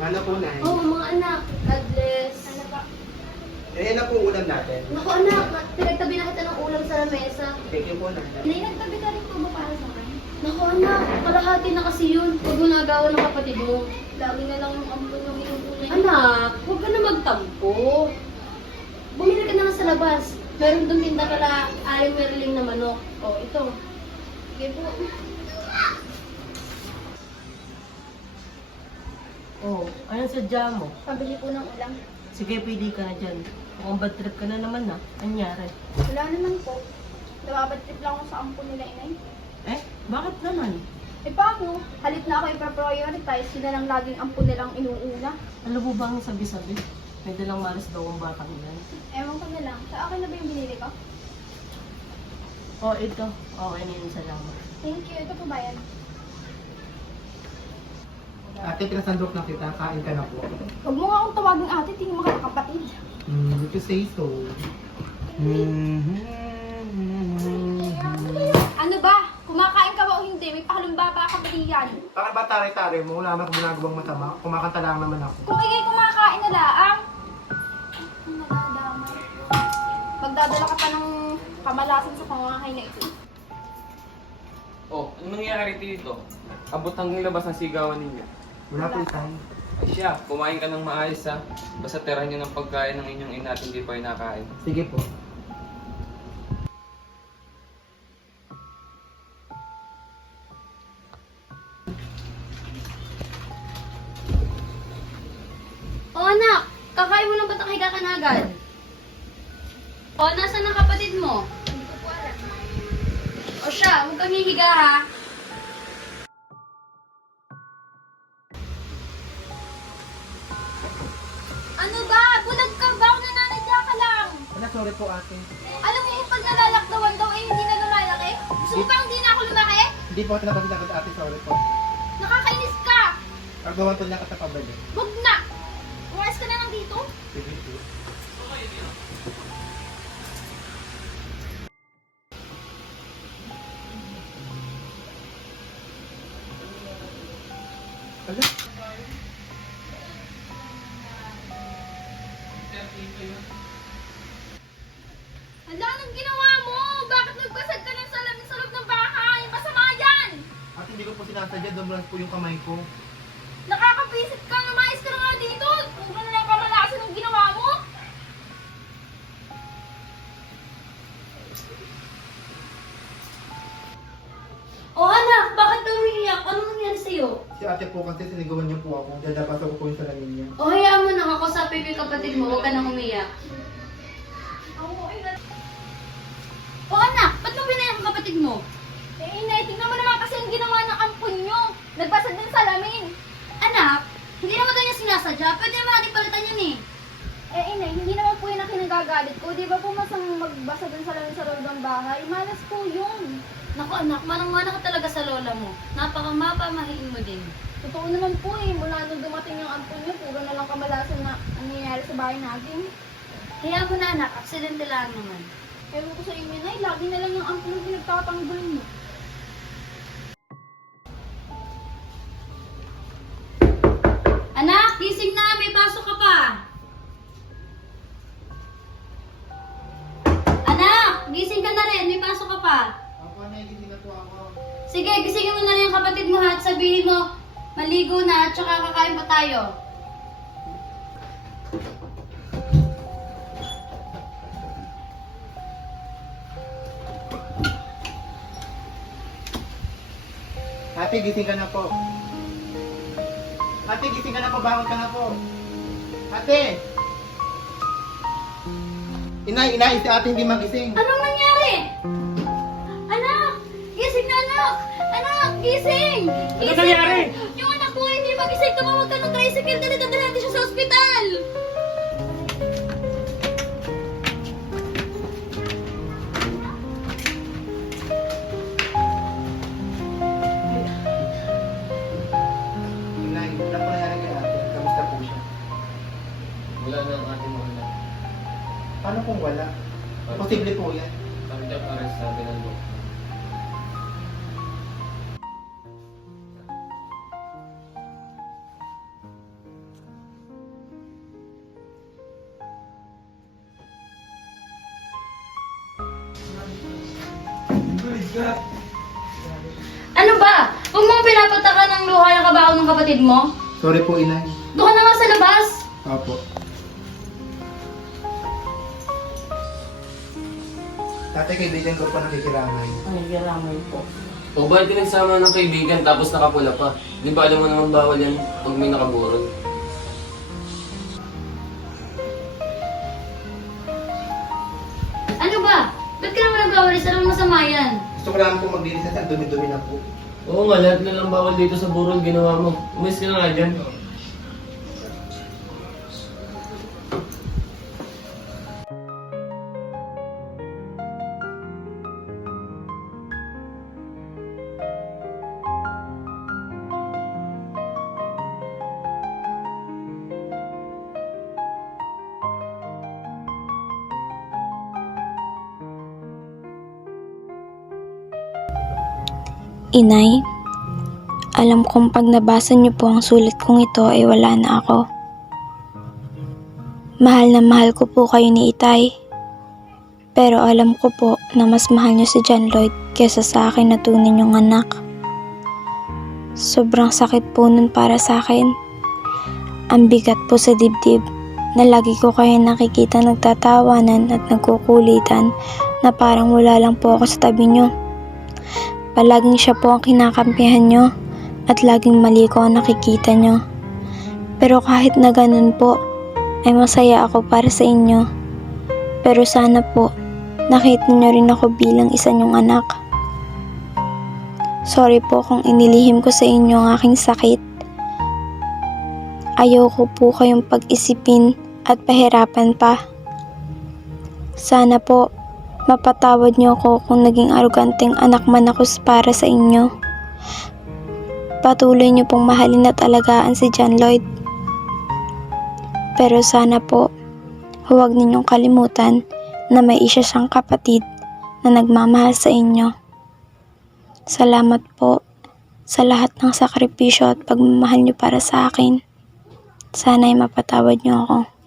Mana po, Nay? Oh, mga anak. God bless. Ano ba? Eh, na po ulam natin. Naku anak, pinagtabi na kita ng ulam sa lamesa. Thank you po, Nay. Nay, nagtabi ka rin po ba para sa akin? Naku anak, kalahati na kasi yun. Huwag mo nagawa ng kapatid mo. Lagi na lang yung ampun yung inuulan. Anak, huwag ka na magtampo. Bumili ka na lang sa labas. Meron doon tinda pala Aling Merling na manok. Oh, ito. Sige po. Oh, anong sadya mo? Pabili po ng ulam. Sige, pili ka na dyan. Mukhang bad trip ka na naman na. Anyari? Wala naman po. Nababad trip lang ako sa ampun nila, inay. Eh, bakit naman? Eh paano? Halit na ako ipa-prioritize, sila lang laging ampun nilang inuuna. Alam mo ba ang sabi-sabi? May dalang malas daw ang batang yan. Ewan ko na lang. Sa akin na ba yung binili ko? Oh, ito. Okay na yun, salamat. Thank you. Ito po ba yan? Ate, pinasandok na kita. Kain ka na po. Huwag mo nga akong tawagin ate, tingin mo ka kapatid. If you say so. Ano ba? Kumakain ka ba o hindi? May pahalumbaba ka ba diyan? Bakit ba tare-tare mo? Wala naman akong ginagawang masama. Kumakanta lang naman ako. Kung ikay kumakain na laang, nadadamay. Magdadala ka pa ng kamalasan sa pangangahay na ito. Oh, ano nangyayari dito? Abot hanggang labas ng sigawan ninyo. Wala po, Itay. Ay siya, kumain ka ng maayos ha. Basta tira nyo ng pagkain ng inyong ina at hindi pa inakain. Sige po. Oh anak, kakain mo lang ba't nakahiga ka na agad? Oh, nasaan ang kapatid mo? Hindi ko po alam. O siya, huwag kang hihiga ha. Ano ba? Bulag ka ba? Nananadya ka lang. Wala, sorry po, ate. Alam mo yung pag nalalakdawan daw eh, hindi na lumalaki? Gusto mo bang hindi na ako lumaki? Hindi po ako tinatawag ate, sorry po. Nakakainis ka! Pagbawan ko lang kita pabalik. Huwag na! Umayos ka na lang dito. Sige po. Ala? Hala, anong ginawa mo? Bakit nagbasag ka ng salamin sa loob ng bahay? Masama yan! Ate, hindi ko po sinasadya. Dumlas po yung kamay ko. Nakakapisit ka! Lumayas ka na nga dito! Kung na lang kamalasan ng ginawa mo! Oh anak, bakit ka umiiyak? Anong nangyari sa'yo? Si ate po kasi sinigawan niyo po ako. Dadabasa ko po yung salamin niya. O hayaan mo na, kakusapin ko yung kapatid mo, huwag ka nang umiyak. O anak, ba't mo pinayang ang kapatid mo? Eh, inay, tingnan mo naman kasi ang ginawa ng ampun nyo! Nagbasag ng salamin! Anak, hindi naman daw niya sinasadya, pwede naman natin palitan yan eh. Eh, inay, hindi naman po yun ang kinagagalit ko. Di ba po masang magbasa dun sa salamin sa loob ng bahay? Malas po yun! Naku anak, manang-mana ka talaga sa lola mo. Napaka-mapamahiin mo din. Totoo naman po eh, mula nung dumating yung ampun nyo, puro na lang kamalasan na ang nangyayari sa bahay natin. Hayaan mo na anak, aksidente lang naman. Ewan ko sa inyo, Nay, lagi na lang yung ampun yung pinagtatanggol mo. Anak, gising na, may pasok ka pa. Anak, gising ka na rin, may pasok ka pa. Ako, nagising na po ako. Sige, gisingin mo na rin yung kapatid mo ha, at sabihin mo, maligo na at saka kakain pa tayo. Ate, gising ka na po. Ate, gising ka na po. Bangon ka na po. Ate! Inay, si ate hindi magising. Anong nangyari? Anak, gising na anak! Anak, gising! Gising! nangyari? Yung anak ko hindi magising, tumawag ka ng tricycle, dali natin siya sa ospital! Inay, wala po nangyari kay ate. Kamusta po siya? Wala na ang ating mga anak. Paano kung wala? Posible po yan. Cardiac arrest sabi ng doktor. Ano ba? Huwag mong pinapataka ng luha ng kabaon ng kapatid mo? Sorry po, inay. Doon ka na nga sa labas. Opo. Tatay, kaibigan ko pa nakikiramay. Ay, garamay po. O bakit ka nagsama ng kaibigan tapos nakapula pa? Di ba alam mo naman bawal yan pag may nakaburol? Ano ba? Ba't ka naman nagwawalis? Anong masama yan? Gusto ko lang po maglinis at dumi-dumi na po. Oo nga, lahat na lang bawal dito sa burol ginawa mo. Umalis ka na nga dyan. Inay, alam kong pag nabasa niyo po ang sulat kong ito ay wala na ako. Mahal na mahal ko po kayo ni Itay. Pero alam ko po na mas mahal niyo si John Lloyd kesa sa akin na tunay niyong anak. Sobrang sakit po nun para sa akin. Ang bigat po sa dibdib na lagi ko kayo nakikita nagtatawanan at nagkukulitan na parang wala lang po ako sa tabi niyo. Palaging siya po ang kinakampihan nyo at laging mali ko ang nakikita nyo. Pero kahit na ganun po, ay masaya ako para sa inyo. Pero sana po, nakita nyo rin ako bilang isa nyong anak. Sorry po kung inilihim ko sa inyo ang aking sakit. Ayoko po kayong pag-isipin at pahirapan pa. Sana po, mapatawad niyo ako kung naging aroganteng anak man ako para sa inyo. Patuloy niyo pong mahalin at alagaan si John Lloyd. Pero sana po, huwag ninyong kalimutan na may isa siyang kapatid na nagmamahal sa inyo. Salamat po sa lahat ng sakripisyo at pagmamahal niyo para sa akin. Sana'y mapatawad niyo ako.